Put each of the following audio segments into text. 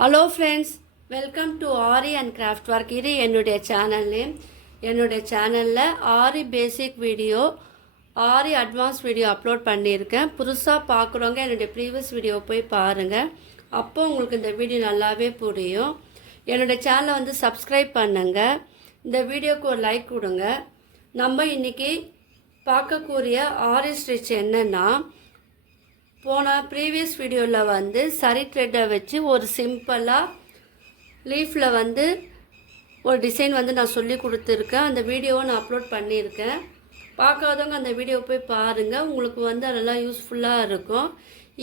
Hello friends, welcome to aari and craft work. இது என்னுடைய channel name. என்னுடைய சேனலில் ஆரி பேசிக் வீடியோ, ஆரி அட்வான்ஸ் வீடியோ அப்லோட் பண்ணியிருக்கேன். புதுசாக பார்க்குறவங்க என்னுடைய ப்ரீவியஸ் வீடியோ போய் பாருங்கள். அப்போ உங்களுக்கு இந்த வீடியோ நல்லாவே புரியும். என்னுடைய சேனலை வந்து சப்ஸ்கிரைப் பண்ணுங்கள். இந்த வீடியோவுக்கு ஒரு லைக் கொடுங்க. நம்ம இன்றைக்கி பார்க்கக்கூடிய ஆரி ஸ்டிச் என்னென்னா, போன ப்ரீவியஸ் வீடியோவில் வந்து சரி த்ரெட்டை வச்சு ஒரு சிம்பிளாக லீஃபில் வந்து ஒரு டிசைன் வந்து நான் சொல்லி கொடுத்துருக்கேன். அந்த வீடியோவை நான் அப்லோட் பண்ணியிருக்கேன். பார்க்காதவங்க அந்த வீடியோ போய் பாருங்கள். உங்களுக்கு வந்து அதெல்லாம் யூஸ்ஃபுல்லாக இருக்கும்.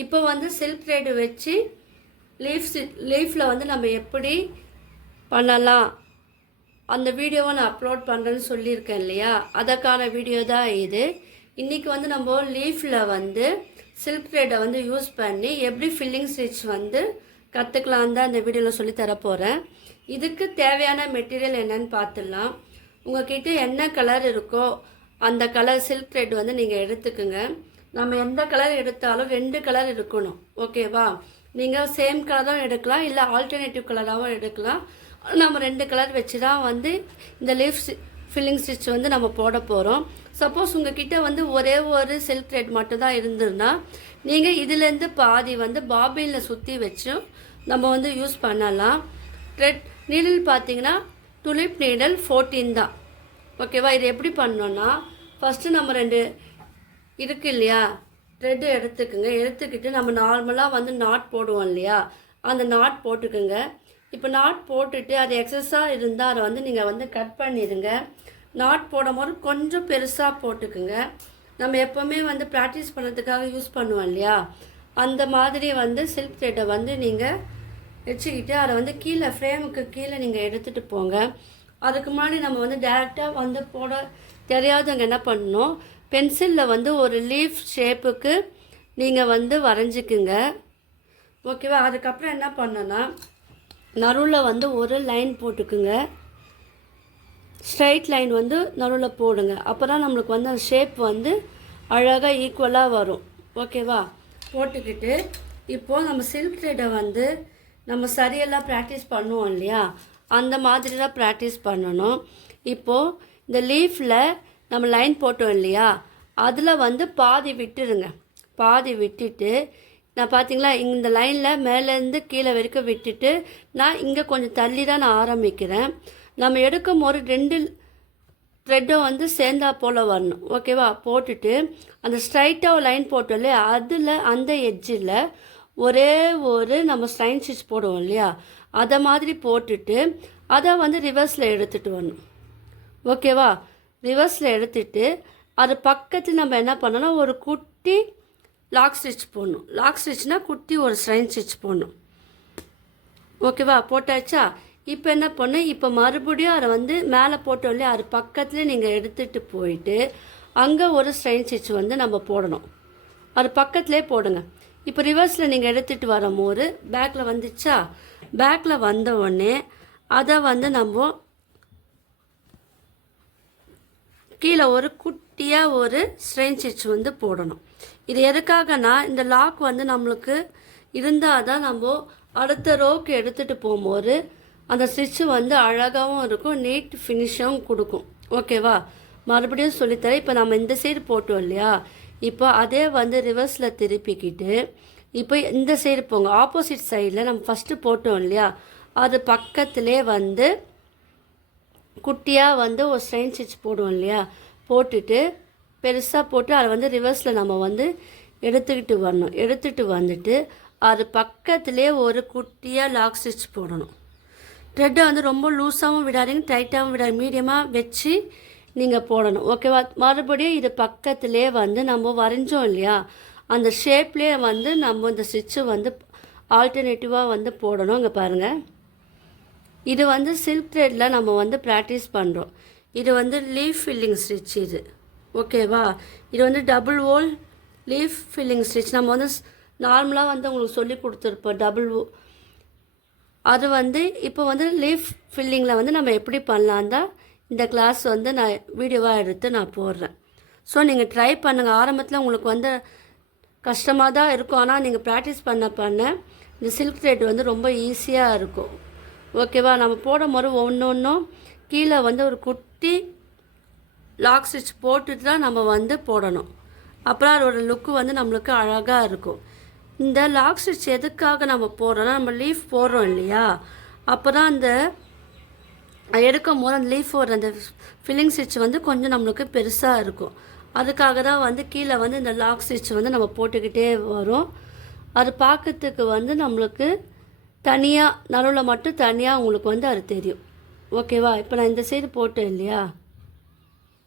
இப்போ வந்து சில்க் த்ரெட் வச்சு லீஃபில் வந்து நம்ம எப்படி பண்ணலாம் அந்த வீடியோவை நான் அப்லோட் பண்ணுறேன்னு சொல்லியிருக்கேன் இல்லையா, அதற்கான வீடியோ தான் இது. இன்றைக்கி வந்து நம்ம லீஃபில் வந்து சில்க் த்ரெட்டை வந்து யூஸ் பண்ணி எப்படி ஃபில்லிங் ஸ்டிச் வந்து கற்றுக்கலாம் தான் இந்த வீடியோவில் சொல்லி தரப்போகிறேன். இதுக்கு தேவையான மெட்டீரியல் என்னன்னு பார்த்துடலாம். உங்கள்கிட்ட என்ன கலர் இருக்கோ அந்த கலர் சில்க் த்ரெட் வந்து நீங்கள் எடுத்துக்குங்க. நம்ம எந்த கலர் எடுத்தாலும் 2 கலர் இருக்கணும், ஓகேவா? நீங்கள் சேம் கலரும் எடுக்கலாம், இல்லை ஆல்டர்னேட்டிவ் கலராகவும் எடுக்கலாம். நம்ம 2 கலர் வச்சு தான் வந்து இந்த லீஃப் ஃபில்லிங் ஸ்டிச் வந்து நம்ம போட போகிறோம். சப்போஸ் உங்ககிட்ட வந்து ஒரே ஒரு சில்க் த்ரெட் மட்டும்தான் இருந்ததுன்னா நீங்கள் இதிலேருந்து பாதி வந்து பாபினில் சுற்றி வச்சும் நம்ம வந்து யூஸ் பண்ணலாம். த்ரெட் நீடில் பார்த்தீங்கன்னா துலிப் நீடல் 14 தான், ஓகேவா? இது எப்படி பண்ணோன்னா, ஃபஸ்ட்டு நம்ம 2 இருக்கு இல்லையா த்ரெட்டு எடுத்துக்கிட்டு நம்ம நார்மலாக வந்து நாட் போடுவோம் இல்லையா, அந்த நாட் போட்டுக்குங்க. இப்போ நாட் போட்டுட்டு அது எக்ஸஸாக இருந்தால் அதை வந்து நீங்கள் வந்து கட் பண்ணிடுங்க. நாட் போடும் போது கொஞ்சம் பெருசாக போட்டுக்குங்க. நம்ம எப்போவுமே வந்து ப்ராக்டிஸ் பண்ணுறதுக்காக யூஸ் பண்ணுவோம் இல்லையா, அந்த மாதிரி வந்து சில்க் த்ரெட்டை வந்து நீங்கள் வச்சுக்கிட்டு அதை வந்து கீழே ஃப்ரேமுக்கு கீழே நீங்கள் எடுத்துகிட்டு போங்க. அதுக்கு முன்னாடி நம்ம வந்து டேரெக்டாக வந்து போட தெரியாதவங்க என்ன பண்ணணும், பென்சிலில் வந்து ஒரு லீஃப் ஷேப்புக்கு நீங்கள் வந்து வரைஞ்சிக்குங்க, ஓகேவா? அதுக்கப்புறம் என்ன பண்ணோன்னா, நடுவில் வந்து ஒரு லைன் போட்டுக்குங்க. ஸ்ட்ரைட் லைன் வந்து நடுவில் போடுங்க. அப்போ தான் நம்மளுக்கு வந்து அந்த ஷேப் வந்து அழகாக ஈக்குவலாக வரும், ஓகேவா? போட்டுக்கிட்டு இப்போது நம்ம சில்க் த்ரெட்டை வந்து நம்ம சரியெல்லாம் ப்ராக்டிஸ் பண்ணுவோம் இல்லையா, அந்த மாதிரி தான் ப்ராக்டிஸ் பண்ணணும். இப்போது இந்த லீஃபில் நம்ம லைன் போட்டோம் இல்லையா, அதில் வந்து பாதி விட்டுருங்க. பாதி விட்டுட்டு நான் பார்த்தீங்களா இந்த லைனில் மேலேருந்து கீழே வரைக்கும் விட்டுட்டு நான் இங்கே கொஞ்சம் தள்ளி தான் நான் ஆரம்பிக்கிறேன். நம்ம எடுக்கும் ஒரு 2 த்ரெட்டும் வந்து சேர்ந்தா போல் வரணும், ஓகேவா? போட்டுட்டு அந்த ஸ்ட்ரைட்டாக லைன் போட்டோம் இல்லையா, அதில் அந்த எட்ஜில் ஒரே ஒரு நம்ம ஸ்லைன் ஸ்டிச் போடுவோம் இல்லையா, அதை மாதிரி போட்டுட்டு அதை வந்து ரிவர்ஸில் எடுத்துகிட்டு வரணும், ஓகேவா? ரிவர்ஸில் எடுத்துகிட்டு அது பக்கத்தில் நம்ம என்ன பண்ணோன்னா ஒரு குட்டி லாக் ஸ்டிச் போடணும். லாக் ஸ்டிச்னால் குட்டி ஒரு ஸ்லைன் ஸ்டிச் போடணும், ஓகேவா? போட்டாச்சா? இப்போ என்ன பண்ணு, இப்போ மறுபடியும் அதை வந்து மேலே போட்டோம் இல்லையா, அது பக்கத்துலேயே நீங்கள் எடுத்துகிட்டு போயிட்டு அங்கே ஒரு ஸ்லைன் ஸ்டிச் வந்து நம்ம போடணும். அது பக்கத்துலேயே போடுங்க. இப்போ ரிவர்ஸில் நீங்கள் எடுத்துகிட்டு வரும்போது பேக்கில் வந்துச்சா, பேக்கில் வந்த உடனே அதை வந்து நம்ம கீழே ஒரு குட்டியாக ஒரு ஸ்லைன் ஸ்டிச் வந்து போடணும். இது எதுக்காகனா, இந்த லாக் வந்து நம்மளுக்கு இருந்தால் தான் நம்ம அடுத்த ரோக்கு எடுத்துகிட்டு போகும்போது அந்த ஸ்டிச்சு வந்து அழகாகவும் இருக்கும், நீட் ஃபினிஷாகவும் கொடுக்கும், ஓகேவா? மறுபடியும் சொல்லித்தரேன். இப்போ நம்ம இந்த சைடு போட்டோம் இல்லையா, இப்போ அதே வந்து ரிவர்ஸில் திருப்பிக்கிட்டு இப்போ இந்த சைடு போங்க. ஆப்போசிட் சைடில் நம்ம ஃபஸ்ட்டு போட்டோம் இல்லையா, அது பக்கத்திலே வந்து குட்டியாக வந்து ஒரு ஸ்லைன் ஸ்டிச் போடுவோம் இல்லையா, போட்டுட்டு பெருசாக போட்டு அதை வந்து ரிவர்ஸில் நம்ம வந்து எடுத்துக்கிட்டு வரணும். எடுத்துகிட்டு வந்துட்டு அது பக்கத்துலேயே ஒரு குட்டியாக லாக் ஸ்டிச் போடணும். த்ரெட்டை வந்து ரொம்ப லூஸாகவும் விடாதீங்க, டைட்டாகவும் விடாது, மீடியமாக வச்சு நீங்கள் போடணும், ஓகேவா? மறுபடியும் இது பக்கத்துலேயே வந்து நம்ம வரைஞ்சோம் இல்லையா, அந்த ஷேப்லேயே வந்து நம்ம இந்த ஸ்டிச்சு வந்து ஆல்டர்னேட்டிவாக வந்து போடணும். இங்கே பாருங்கள், இது வந்து சில்க் த்ரெட்டில் நம்ம வந்து ப்ராக்டிஸ் பண்ணுறோம். இது வந்து லீஃப் ஃபில்லிங் ஸ்டிச் இது, ஓகேவா? இது வந்து double whole leaf filling stitch. நம்ம வந்து நார்மலாக வந்து உங்களுக்கு சொல்லி கொடுத்துருப்போம் டபுள் அது வந்து இப்போ வந்து லீஃப் ஃபில்லிங்கில் வந்து நம்ம எப்படி பண்ணலாம் தான் இந்த கிளாஸ் வந்து நான் வீடியோவாக எடுத்து நான் போடுறேன். ஸோ நீங்கள் ட்ரை பண்ணுங்கள். ஆரம்பத்தில் உங்களுக்கு வந்து கஷ்டமாக தான் இருக்கும், ஆனால் நீங்கள் ப்ராக்டிஸ் பண்ண இந்த சில்க் த்ரெட் வந்து ரொம்ப ஈஸியாக இருக்கும். ஓகேவா? நம்ம போடும் போது ஒன்றும் கீழே வந்து ஒரு குட்டி லாக் ஸ்டிச் போட்டுட்டு தான் நம்ம வந்து போடணும். அப்புறம் அதோட லுக்கு வந்து நம்மளுக்கு அழகாக இருக்கும். இந்த லாக் ஸ்டிச் எதுக்காக நம்ம போடுறோன்னா, நம்ம லீஃப் போடுறோம் இல்லையா, அப்போ தான் அந்த எடுக்கும் போது அந்த லீஃபோட அந்த ஃபில்லிங் ஸ்டிச் வந்து கொஞ்சம் நம்மளுக்கு பெருசாக இருக்கும். அதுக்காக தான் வந்து கீழே வந்து இந்த லாக் ஸ்டிச் வந்து நம்ம போட்டுக்கிட்டே வரும். அது பார்க்கறதுக்கு வந்து நம்மளுக்கு தனியாக நடுவில் மட்டும் தனியாக உங்களுக்கு வந்து அது தெரியும். ஓகேவா? இப்போ நான் இந்த சைடு போட்டேன் இல்லையா,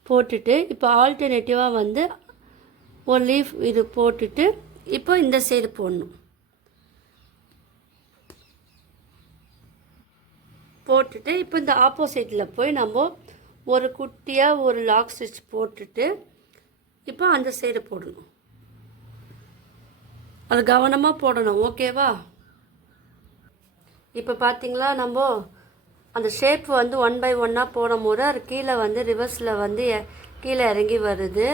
போட்டுட்டு இப்போ ஆல்டர்னேட்டிவாக வந்து ஒரு லீஃப் இது போட்டுட்டு இப்போ இந்த சைடு போடணும். போட்டுட்டு இப்போ இந்த ஆப்போசிட்டில் போய் நம்ம ஒரு குட்டியாக ஒரு லாக் ஸ்டிச் போட்டுட்டு இப்போ அந்த சைடு போடணும். அது கவனமாக போடணும். ஓகேவா? இப்போ பார்த்தீங்களா, நம்ம அந்த ஷேப் வந்து 1 by 1 போடும் போது அது கீழே வந்து ரிவர்ஸில் வந்து கீழே இறங்கி வருது.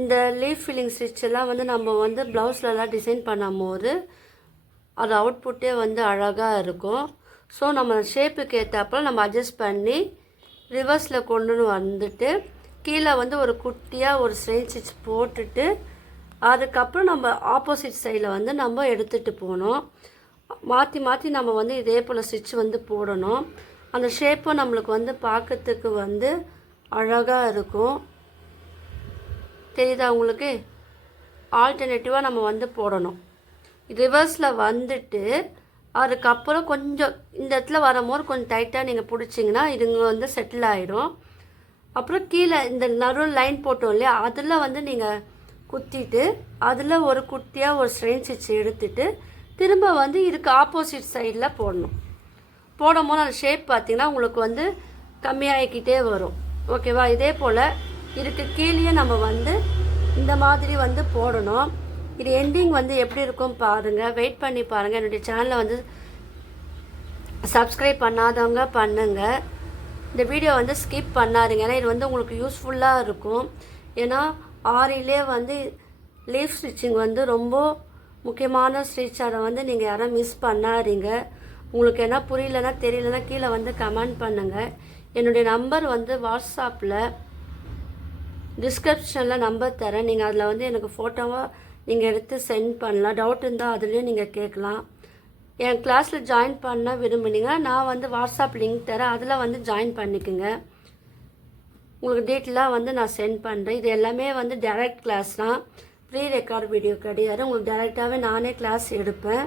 இந்த லீஃப் ஃபில்லிங் ஸ்டிச்செல்லாம் வந்து நம்ம வந்து ப்ளவுஸ்லலாம் டிசைன் பண்ணும் போது அது அவுட்புட்டே வந்து அழகாக இருக்கும். ஸோ நம்ம ஷேப்புக்கு ஏற்றாப்புல நம்ம அட்ஜஸ்ட் பண்ணி ரிவர்ஸில் கொண்டு வந்துட்டு கீழே வந்து ஒரு குட்டியாக ஒரு ஸ்ட்ரெயின் ஸ்டிச் போட்டுட்டு அதுக்கப்புறம் நம்ம ஆப்போசிட் சைடில் வந்து நம்ம எடுத்துகிட்டு போகணும். மாற்றி மாற்றி நம்ம வந்து இதே போல் ஸ்டிச் வந்து போடணும். அந்த ஷேப்பும் நம்மளுக்கு வந்து பார்க்கறதுக்கு வந்து அழகாக இருக்கும். தெரியுதா உங்களுக்கு? ஆல்டர்னேட்டிவாக நம்ம வந்து போடணும். ரிவர்ஸில் வந்துட்டு அதுக்கப்புறம் கொஞ்சம் இந்த இடத்துல வரும்போது கொஞ்சம் டைட்டாக நீங்கள் பிடிச்சிங்கன்னா இதுங்க வந்து செட்டில் ஆகிடும். அப்புறம் கீழே இந்த நடுவில் லைன் போட்டோம் இல்லையா, அதில் வந்து நீங்கள் குத்திட்டு அதில் ஒரு குட்டியாக ஒரு ஸ்ட்ரெயின் ஸ்டிச் எடுத்துட்டு திரும்ப வந்து இதுக்கு ஆப்போசிட் சைடில் போடணும். போடும் போது அந்த ஷேப் பார்த்திங்கன்னா உங்களுக்கு வந்து கம்மியாகிக்கிட்டே வரும். ஓகேவா? இதே போல் இதுக்கு கீழே நம்ம வந்து இந்த மாதிரி வந்து போடணும். இது எண்டிங் வந்து எப்படி இருக்கும் பாருங்கள், வெயிட் பண்ணி பாருங்கள். என்னுடைய சேனலை வந்து சப்ஸ்கிரைப் பண்ணாதவங்க பண்ணுங்கள். இந்த வீடியோ வந்து ஸ்கிப் பண்ணாதீங்க, ஏன்னா இது வந்து உங்களுக்கு யூஸ்ஃபுல்லாக இருக்கும். ஏன்னா ஆரிலே வந்து லீஃப் ஸ்டிச்சிங் வந்து ரொம்ப முக்கியமான ஸ்டிச். அதை வந்து நீங்கள் யாரும் மிஸ் பண்ணாதீங்க. உங்களுக்கு என்ன புரியலன்னா தெரியலன்னா கீழே வந்து கமெண்ட் பண்ணுங்கள். என்னுடைய நம்பர் வந்து வாட்ஸ்அப்பில் டிஸ்கிரிப்ஷனில் நம்பர் தரேன். நீங்கள் அதில் வந்து எனக்கு ஃபோட்டோவாக நீங்கள் எடுத்து சென்ட் பண்ணலாம். டவுட் இருந்தால் அதுலேயும் நீங்கள் கேட்கலாம். என் கிளாஸில் ஜாயின் பண்ண விரும்புனீங்கன்னா நான் வந்து வாட்ஸ்அப் லிங்க் தரேன், அதில் வந்து ஜாயின் பண்ணிக்கோங்க. உங்களுக்கு டீட்டெயிலாக வந்து நான் சென்ட் பண்ணுறேன். இது எல்லாமே வந்து டைரக்ட் கிளாஸ் தான், ப்ரீ ரெக்கார்ட் வீடியோ கிடையாது. உங்களுக்கு டைரெக்டாகவே நானே கிளாஸ் எடுப்பேன்.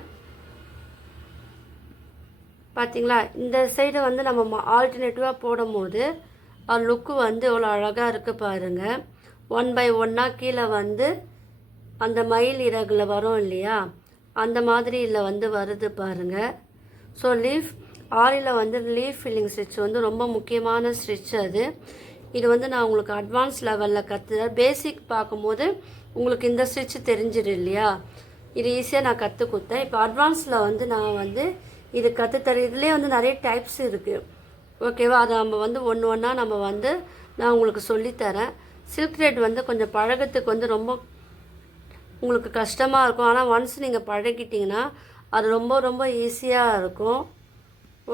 பார்த்தீங்களா? இந்த சைடு வந்து நம்ம ஆல்டர்னேட்டிவாக போடும் போது அது லுக்கு வந்து எவ்வளோ அழகாக இருக்குது பாருங்கள். 1 by 1 கீழே வந்து அந்த மயில் இறகுல வரும் இல்லையா, அந்த மாதிரி இதில் வந்து வருது பாருங்கள். ஸோ லீஃப் ஆரியில் வந்து லீஃப் ஃபில்லிங் ஸ்டிச் வந்து ரொம்ப முக்கியமான ஸ்டிச் அது. இது வந்து நான் உங்களுக்கு அட்வான்ஸ் லெவலில் கற்றுதேன். பேசிக் பார்க்கும்போது உங்களுக்கு இந்த ஸ்டிச் தெரிஞ்சிடும் இல்லையா, இது ஈஸியாக நான் கற்றுக் கொடுத்தேன். இப்போ அட்வான்ஸில் வந்து நான் வந்து இது கற்றுத்தரேன். இதுலேயே வந்து நிறைய டைப்ஸ் இருக்குது. ஓகேவா? அதை நம்ம வந்து ஒன்று ஒன்றா நம்ம வந்து நான் உங்களுக்கு சொல்லித்தரேன். சில்க் த்ரெட் வந்து கொஞ்சம் பழகத்துக்கு வந்து ரொம்ப உங்களுக்கு கஷ்டமாக இருக்கும். ஆனால் ஒன்ஸ் நீங்கள் பழகிட்டிங்கன்னா அது ரொம்ப ரொம்ப ஈஸியாக இருக்கும்.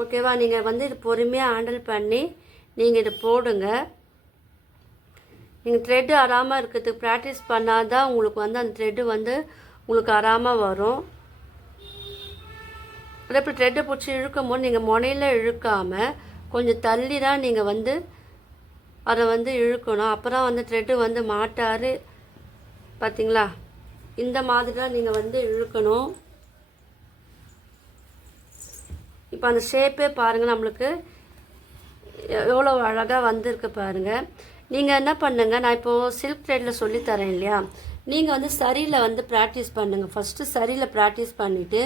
ஓகேவா? நீங்கள் வந்து இது பொறுமையாக ஹேண்டில் பண்ணி நீங்கள் இது போடுங்க. நீங்கள் த்ரெட்டு அறாமல் இருக்கிறதுக்கு ப்ராக்டிஸ் பண்ணால் தான் உங்களுக்கு வந்து அந்த த்ரெட்டு வந்து உங்களுக்கு அறாமல் வரும். அதே இப்போ த்ரெட்டை பிடிச்சி இழுக்கும் போது நீங்கள் முனையில் இழுக்காமல் கொஞ்சம் தள்ளி தான் நீங்கள் வந்து அதை வந்து இழுக்கணும். அப்புறம் வந்து த்ரெட்டு வந்து மாட்டாரு. பார்த்தீங்களா? இந்த மாதிரி தான் நீங்கள் வந்து இழுக்கணும். இப்போ அந்த ஷேப்பே பாருங்கள், நம்மளுக்கு எவ்வளோ அழகாக வந்திருக்கு பாருங்கள். நீங்கள் என்ன பண்ணுங்கள், நான் இப்போது சில்க் த்ரெட்டில் சொல்லித்தரேன் இல்லையா, நீங்கள் வந்து சரியில் வந்து ப்ராக்டிஸ் பண்ணுங்கள். ஃபஸ்ட்டு சரியில் ப்ராக்டிஸ் பண்ணிவிட்டு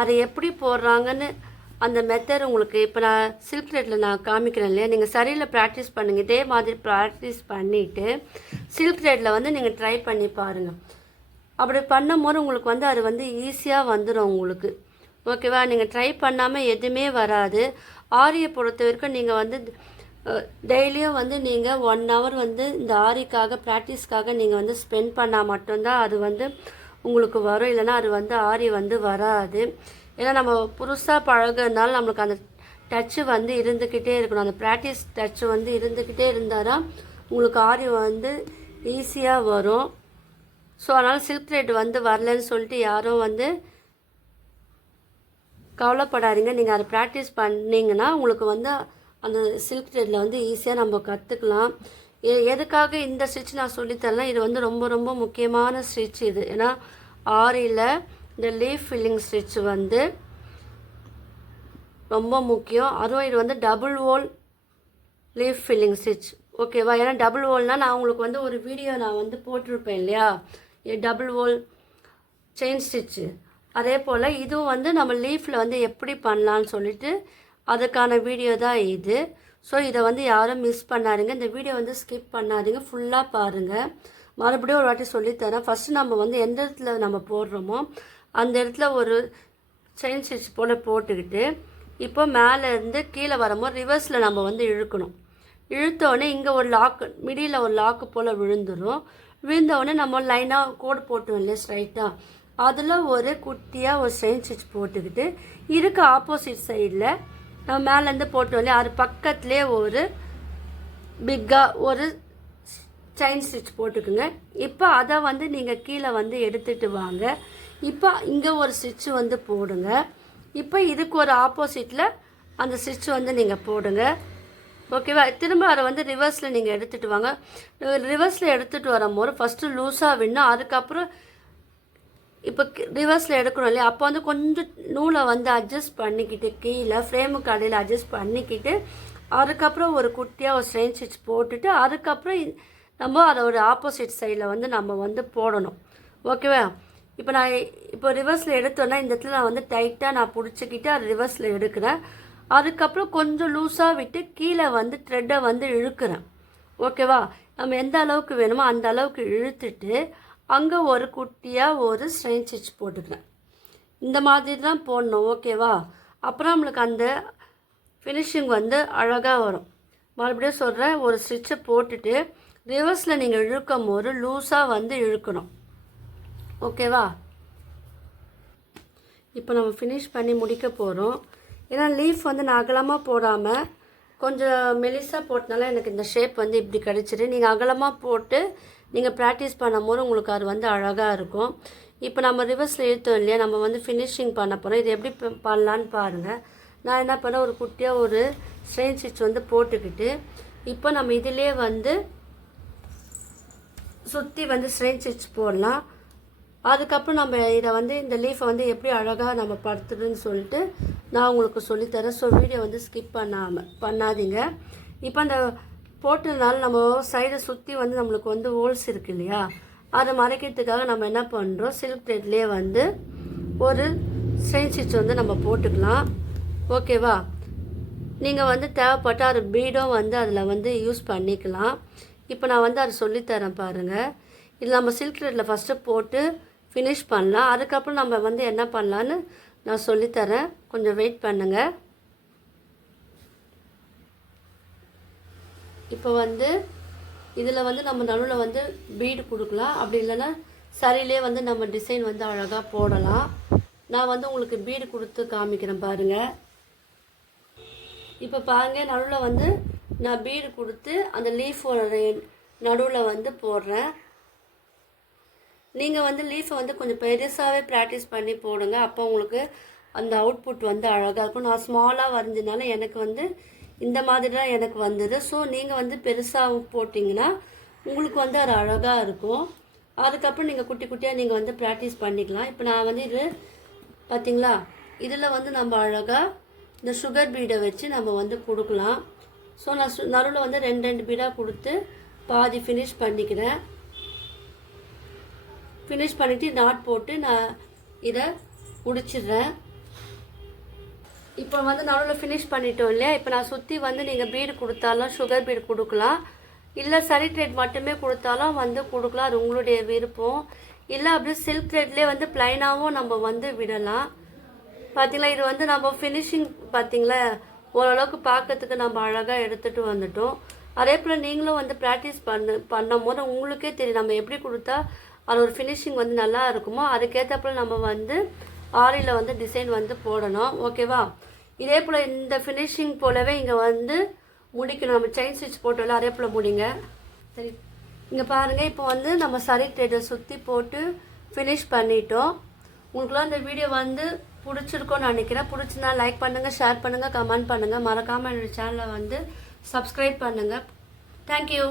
அதை எப்படி போடுறாங்கன்னு அந்த மெத்தட் உங்களுக்கு இப்போ நான் சில்க் த்ரெட்டில் நான் காமிக்கிறேன் இல்லையா, நீங்கள் சரியில் ப்ராக்டிஸ் பண்ணுங்கள். இதே மாதிரி ப்ராக்டிஸ் பண்ணிவிட்டு சில்க் த்ரெட்டில் வந்து நீங்கள் ட்ரை பண்ணி பாருங்கள். அப்படி பண்ணும்போது உங்களுக்கு வந்து அது வந்து ஈஸியாக வந்துடும் உங்களுக்கு. ஓகேவா? நீங்கள் ட்ரை பண்ணாமல் எதுவுமே வராது. ஆரியை பொறுத்த வரைக்கும் நீங்கள் வந்து டெய்லியும் வந்து நீங்கள் 1 hour வந்து இந்த ஆரிக்காக ப்ராக்டிஸ்க்காக நீங்கள் வந்து ஸ்பெண்ட் பண்ணால் மட்டும்தான் அது வந்து உங்களுக்கு வரும், இல்லைன்னா அது வந்து ஆரி வந்து வராது. ஏன்னா நம்ம புதுசாக பழகிறதுனால நம்மளுக்கு அந்த டச்சு வந்து இருந்துக்கிட்டே இருக்கணும். அந்த ப்ராக்டிஸ் டச்சு வந்து இருந்துக்கிட்டே இருந்தால் தான் உங்களுக்கு ஆரி வந்து ஈஸியாக வரும். ஸோ அதனால் சில்க் த்ரெட் வந்து வரலன்னு சொல்லிட்டு யாரும் வந்து கவலைப்படாதீங்க. நீங்கள் அதை ப்ராக்டிஸ் பண்ணிங்கன்னா உங்களுக்கு வந்து அந்த சில்க் த்ரெட்டில் வந்து ஈஸியாக நம்ம கற்றுக்கலாம். எதுக்காக இந்த ஸ்டிச் நான் சொல்லித்தரேன்னா, இது வந்து ரொம்ப ரொம்ப முக்கியமான ஸ்டிச் இது. ஏன்னா ஆரியில் இந்த லீஃப் ஃபில்லிங் ஸ்டிச் வந்து ரொம்ப முக்கியம். அதுவும் இது வந்து double whole leaf filling stitch, ஓகேவா? ஏன்னா டபுள் ஹோல்னால் நான் உங்களுக்கு வந்து ஒரு வீடியோ நான் வந்து போட்டிருப்பேன் இல்லையா, டபுள் ஹோல் செயின் ஸ்டிச்சு. அதே போல் இதுவும் வந்து நம்ம லீஃபில் வந்து எப்படி பண்ணலான்னு சொல்லிட்டு அதுக்கான வீடியோ தான் இது. ஸோ இதை வந்து யாரும் மிஸ் பண்ணாதீங்க. இந்த வீடியோ வந்து ஸ்கிப் பண்ணாதீங்க, ஃபுல்லாக பாருங்கள். மறுபடியும் ஒரு வாட்டி சொல்லித்தரேன். ஃபஸ்ட்டு நம்ம வந்து எந்த இடத்துல நம்ம போடுறோமோ அந்த இடத்துல ஒரு செயின் ஸ்டிச் போல் போட்டுக்கிட்டு, இப்போ மேலே இருந்து கீழே வரும்போது ரிவர்ஸில் நம்ம வந்து இழுக்கணும். இழுத்தோடனே இங்கே ஒரு லாக்கு, மிடியில் ஒரு லாக்கு போல் விழுந்துடும். விழுந்தோடனே நம்ம லைனாக கோடு போட்டோம் இல்லையா ஸ்ட்ரைட்டாக, அதில் ஒரு குட்டியாக ஒரு செயின் ஸ்டிச் போட்டுக்கிட்டு இருக்க ஆப்போசிட் சைடில் நம்ம மேலேருந்து போட்டோம் இல்லையா, அது பக்கத்துலேயே ஒரு பிக்காக ஒரு செயின் ஸ்டிச் போட்டுக்குங்க. இப்போ அதை வந்து நீங்கள் கீழே வந்து எடுத்துகிட்டு வாங்க. இப்போ இங்கே ஒரு ஸ்டிச்சு வந்து போடுங்க. இப்போ இதுக்கு ஒரு ஆப்போசிட்டில் அந்த ஸ்டிச் வந்து நீங்கள் போடுங்க, ஓகேவா? திரும்ப அதை வந்து ரிவர்ஸில் நீங்கள் எடுத்துகிட்டு வாங்க. ரிவர்ஸில் எடுத்துகிட்டு வரும்போது ஃபஸ்ட்டு லூஸாக விடணும். அதுக்கப்புறம் இப்போ ரிவர்ஸில் எடுக்கணும் இல்லையா, அப்போ வந்து கொஞ்சம் நூலை வந்து அட்ஜஸ்ட் பண்ணிக்கிட்டு கீழே ஃப்ரேமுக்கு அடையில் அட்ஜஸ்ட் பண்ணிக்கிட்டு அதுக்கப்புறம் ஒரு குட்டியாக ஒரு ஸ்ட்ரெயின் ஸ்டிச் போட்டுட்டு அதுக்கப்புறம் நம்ம அதை ஒரு ஆப்போசிட் சைடில் வந்து நம்ம வந்து போடணும், ஓகேவா? இப்போ ரிவர்ஸில் எடுத்தோன்னா இந்த இடத்துல நான் வந்து டைட்டாக நான் பிடிச்சிக்கிட்டு அதை ரிவர்ஸில் எடுக்கிறேன். அதுக்கப்புறம் கொஞ்சம் லூஸாக விட்டு கீழே வந்து த்ரெட்டை வந்து இழுக்கிறேன், ஓகேவா? நம்ம எந்த அளவுக்கு வேணுமோ அந்த அளவுக்கு இழுத்துட்டு அங்கே ஒரு குட்டியாக ஒரு ஸ்ட்ரெயின் ஸ்டிச் போட்டுக்கிறேன். இந்த மாதிரி தான் போடணும், ஓகேவா? அப்புறம் நம்மளுக்கு அந்த ஃபினிஷிங் வந்து அழகாக வரும். மறுபடியும் சொல்கிறேன், ஒரு ஸ்டிச்சை போட்டுட்டு ரிவர்ஸில் நீங்கள் இழுக்கும் போது லூஸாக வந்து இழுக்கணும், ஓகேவா? இப்போ நம்ம ஃபினிஷ் பண்ணி முடிக்க போகிறோம். ஏன்னா லீஃப் வந்து நான் அகலமாக போடாமல் கொஞ்சம் மெலிசாக போட்டனால எனக்கு இந்த ஷேப் வந்து இப்படி கிடச்சிது. நீங்கள் அகலமாக போட்டு நீங்கள் ப்ராக்டிஸ் பண்ணும்போது உங்களுக்கு அது வந்து அழகாக இருக்கும். இப்போ நம்ம ரிவர்ஸில் இழுத்தோம் இல்லையா, நம்ம வந்து ஃபினிஷிங் பண்ண போகிறோம். இது எப்படி பண்ணலான்னு பாருங்கள். நான் என்ன பண்ணேன், ஒரு குட்டியாக ஒரு ஸ்ட்ரெயின் ஸ்டிச் வந்து போட்டுக்கிட்டு இப்போ நம்ம இதிலே வந்து சுற்றி வந்து ஸ்ட்ரெயின் ஸ்டிச் போடலாம். அதுக்கப்புறம் நம்ம இதை வந்து இந்த லீஃபை வந்து எப்படி அழகாக நம்ம படுத்துடுன்னு சொல்லிட்டு நான் உங்களுக்கு சொல்லித்தரேன். ஸோ வீடியோ வந்து ஸ்கிப் பண்ணாதீங்க. இப்போ அந்த போட்டதுனால நம்ம சைடை சுற்றி வந்து நம்மளுக்கு வந்து ஹோல்ஸ் இருக்குது இல்லையா, அதை மறைக்கிறதுக்காக நம்ம என்ன பண்ணுறோம், சில்க் த்ரெட்லேயே வந்து ஒரு ஸ்ட்ரெயின் ஸ்டிச் வந்து நம்ம போட்டுக்கலாம், ஓகேவா? நீங்கள் வந்து தேவைப்பட்ட ஒரு பீடும் வந்து அதில் வந்து யூஸ் பண்ணிக்கலாம். இப்போ நான் வந்து அதை சொல்லித்தரேன் பாருங்கள். இதில் நம்ம சில்க் த்ரெட்டில் ஃபஸ்ட்டு போட்டு ஃபினிஷ் பண்ணலாம். அதுக்கப்புறம் நம்ம வந்து என்ன பண்ணலான்னு நான் சொல்லித்தரேன், கொஞ்சம் வெயிட் பண்ணுங்கள். இப்போ வந்து இதில் வந்து நம்ம நடுவில் வந்து பீடு கொடுக்கலாம், அப்படி இல்லைன்னா சரியிலே வந்து நம்ம டிசைன் வந்து அழகாக போடலாம். நான் வந்து உங்களுக்கு பீடு கொடுத்து காமிக்கிறேன் பாருங்கள். இப்போ பாருங்கள், நடுவில் வந்து நான் பீடு கொடுத்து அந்த லீஃபோட நடுவில் வந்து போடுறேன். நீங்கள் வந்து லீஃபை வந்து கொஞ்சம் பெருசாகவே ப்ராக்டிஸ் பண்ணி போடுங்க, அப்போ உங்களுக்கு அந்த அவுட்புட் வந்து அழகாக இருக்கும். நான் ஸ்மாலாக வரைஞ்சதுனால எனக்கு வந்து இந்த மாதிரி தான் எனக்கு வந்தது. ஸோ நீங்கள் வந்து பெருசாக போட்டிங்கன்னா உங்களுக்கு வந்து அது அழகாக இருக்கும். அதுக்கப்புறம் நீங்கள் குட்டி குட்டியாக நீங்கள் வந்து ப்ராக்டிஸ் பண்ணிக்கலாம். இப்போ நான் வந்து இது பார்த்திங்களா, இதில் வந்து நம்ம அழகாக இந்த சுகர் பீடை வச்சு நம்ம வந்து கொடுக்கலாம். ஸோ நான் நடுவில் வந்து ரெண்டு பீடாக கொடுத்து பாதி ஃபினிஷ் பண்ணிக்கிறேன். ஃபினிஷ் பண்ணிவிட்டு நாட் போட்டு நான் இதை முடிச்சிடுறேன். இப்போ வந்து நடுவில் ஃபினிஷ் பண்ணிட்டோம் இல்லையா, இப்போ நான் சுற்றி வந்து நீங்கள் பீடு கொடுத்தாலும் சுகர் பீடு கொடுக்கலாம், இல்லை சரி த்ரெட் மட்டுமே கொடுத்தாலும் வந்து கொடுக்கலாம், அது உங்களுடைய விருப்பம். இல்லை அப்படியே சில்க் த்ரெட்லேயே வந்து ப்ளைனாகவும் நம்ம வந்து விடலாம். பார்த்திங்களா, இது வந்து நம்ம ஃபினிஷிங் பார்த்திங்களா ஓரளவுக்கு பார்க்கறதுக்கு நம்ம அழகாக எடுத்துகிட்டு வந்துட்டோம். அதே போல் நீங்களும் வந்து ப்ராக்டிஸ் பண்ணும் போது உங்களுக்கே தெரியும் நம்ம எப்படி கொடுத்தா அது ஒரு ஃபினிஷிங் வந்து நல்லா இருக்குமோ அதுக்கேற்றப்பல நம்ம வந்து ஆரியில் வந்து டிசைன் வந்து போடணும். ஓகேவா? இதே போல் இந்த ஃபினிஷிங் போலவே இங்கே வந்து முடிக்கணும். நம்ம செயின் ஸ்டிச் போட்டோம்ல அதே போல் முடிங்க. சரி, இங்கே பாருங்கள், இப்போ வந்து நம்ம சரி த்ரெட்டை சுற்றி போட்டு ஃபினிஷ் பண்ணிட்டோம். உங்களுக்குலாம் இந்த வீடியோ வந்து பிடிச்சிருக்கோன்னு நினைக்கிறேன். பிடிச்சிருந்தா லைக் பண்ணுங்கள், ஷேர் பண்ணுங்கள், கமெண்ட் பண்ணுங்கள். மறக்காமல் என்னோடய சேனலை வந்து சப்ஸ்கிரைப் பண்ணுங்கள். தேங்க்யூ.